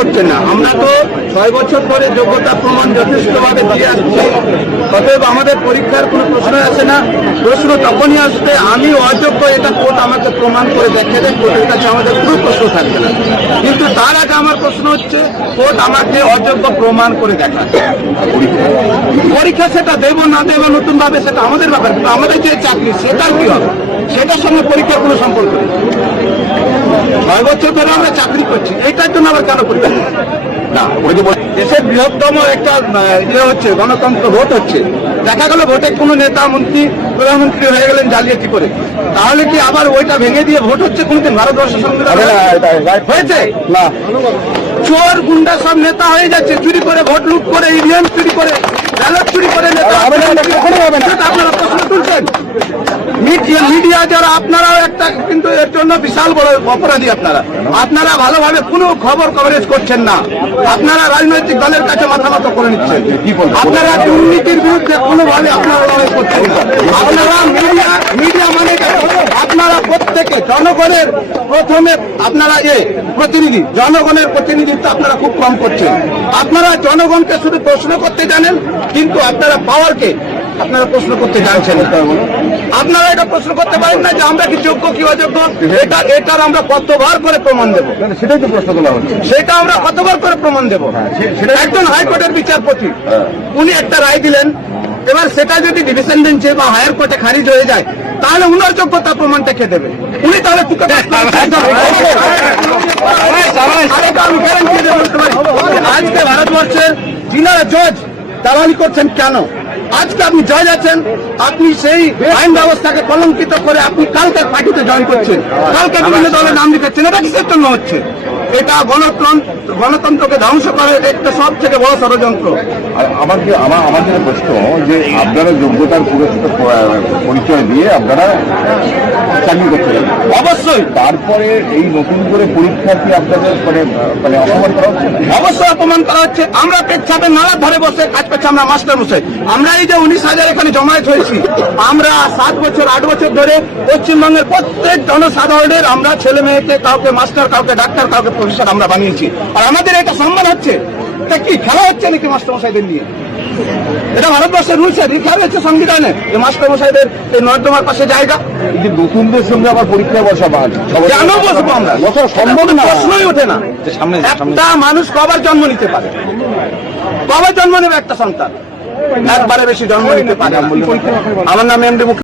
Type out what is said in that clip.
হচ্ছে না। আমরা তো ছয় বছর পরে যোগ্যতা প্রমাণ যথেষ্টভাবে দিয়ে আসছি। অতএব আমাদের পরীক্ষার কোনো প্রশ্ন আসে না। প্রশ্ন তখনই আসবে, আমি অযোগ্য, এটা কোর্ট আমাকে প্রমাণ করে দেখে দেন কোর্টের কাছে আমাদের কোনো প্রশ্ন থাকবে না। কিন্তু তার আগে আমার প্রশ্ন হচ্ছে, কোর্ট আমাকে অযোগ্য প্রমাণ করে দেখা পরীক্ষা সেটা দেবো, না দেবো নতুন ভাবে সেটা আমাদের ব্যাপার কিন্তু আমাদের যে চাকরি সেটা কি হবে? সেটার সঙ্গে পরীক্ষার কোনো সম্পর্ক ছয় বছর ধরে আমরা চাকরি করছি। এইটার জন্য আবার কেন দেব? না ওই যে দেশের বৃহত্তম একটা ইয়ে হচ্ছে গণতন্ত্র ভোট হচ্ছে। দেখা গেল ভোটে কোনো নেতা মন্ত্রী প্রধানমন্ত্রী হয়ে গেলেন জালিয়াতি করে। তাহলে কি আবার ওইটা ভেঙে দিয়ে ভোট হচ্ছে কোনদিন? ভারতবর্ষের সংবিধান না, হয়েছে? না। চোর গুন্ডা সব নেতা হয়ে যাচ্ছে চুরি করে ভোট লুট করে ইভিএম চুরি করে ব্যালট চুরি করে নেতা হবে না, এটা কখনোই হবে না। সেটা আপনারা প্রশ্ন তুলছেন মিডিয়া যারা, আপনারাও একটা কিন্তু এর জন্য বিশাল বড় অপরাধী আপনারা। আপনারা ভালোভাবে কোনো খবর কভারেজ করছেন না। আপনারা রাজনৈতিক দলের কাছে মাথা মতো করে নিচ্ছেন। আপনারা দুর্নীতির বিরুদ্ধে কোনোভাবে আপনারা লড়াই করছেন না। আপনারা মিডিয়া মিডিয়া মানে আপনারা প্রত্যেকে জনগণের প্রথমে আপনারা যে প্রতিনিধি, জনগণের প্রতিনিধিত্ব আপনারা খুব কম করছেন। আপনারা জনগণকে শুধু প্রশ্ন করতে জানেন, কিন্তু আপনারা পাওয়ারকে আপনারা প্রশ্ন করতে জানছেন না। আপনারা এটা প্রশ্ন করতে পারেন না যে আমরা কি যোগ্য কি অযোগ্য এটা এটার আমরা কতবার করে প্রমাণ দেব সেটাই তো প্রশ্ন তোলা হচ্ছে সেটা আমরা কতবার করে প্রমাণ দেব একজন হাইকোর্টের বিচারপতি হ্যাঁ। উনি একটা রায় দিলেন এবার সেটা যদি ডিভিশন বেঞ্চে বা হায়ার কোর্টে খারিজ হয়ে যায় তাহলে উনার যোগ্যতা প্রমাণটা কে দেবে উনি তাহলে আজকে ভারতবর্ষের যিনারা জজ দালালি করছেন কেন আজকে আপনি জজ যাচ্ছেন, আপনি সেই আইন ব্যবস্থাকে কলঙ্কিত করে আপনি কালকে পার্টিতে জয়েন করছেন। কালকে বিভিন্ন দলের নাম লিখাচ্ছেন এটা কিসের জন্য হচ্ছে? এটা গণতন্ত্র গণতন্ত্রকে ধ্বংস করে একটা সব থেকে বড় ষড়যন্ত্র। আর আমার আমার যেটা প্রশ্ন, যে আপনারা যোগ্যতার পুরস্কৃত পরিচয় দিয়ে আপনারা চাকরি করতে তারপরে এই নতুন করে পরীক্ষা কি আপনাদের মানে মানে অপমান করা হচ্ছে অবশ্যই অপমান করা হচ্ছে। আমরা নালার ধারে বসে কাজ করছি আমরা মাস্টার বসে আমরা এই যে উনিশ হাজার এখানে জমায়েত হয়েছি আমরা সাত বছর আট বছর ধরে পশ্চিমবঙ্গের প্রত্যেক জনসাধারণের আমরা ছেলে মেয়েকে কাউকে মাস্টার কাউকে ডাক্তার কাউকে প্রফেসর আমরা বানিয়েছি। আর আমাদের এটা সম্মান হচ্ছে। এটা কি খেলা হচ্ছে নাকি মাস্টারমশাইদের নিয়ে? এটা ভারতবর্ষের রুলস খেলা হচ্ছে সংবিধানে। যে মাস্টার মশাইদের এই নর্দমার পাশে জায়গা। যে নতুনদের সঙ্গে আবার পরীক্ষা বসা কেন বসবো আমরা? সম্ভব না প্রশ্নই ওঠে না। একটা মানুষ কবার জন্ম নিতে পারে? কবার জন্ম নেবে একটা সন্তান? একবারে বেশি জন্ম নিতে পারে আমার নাম এমডি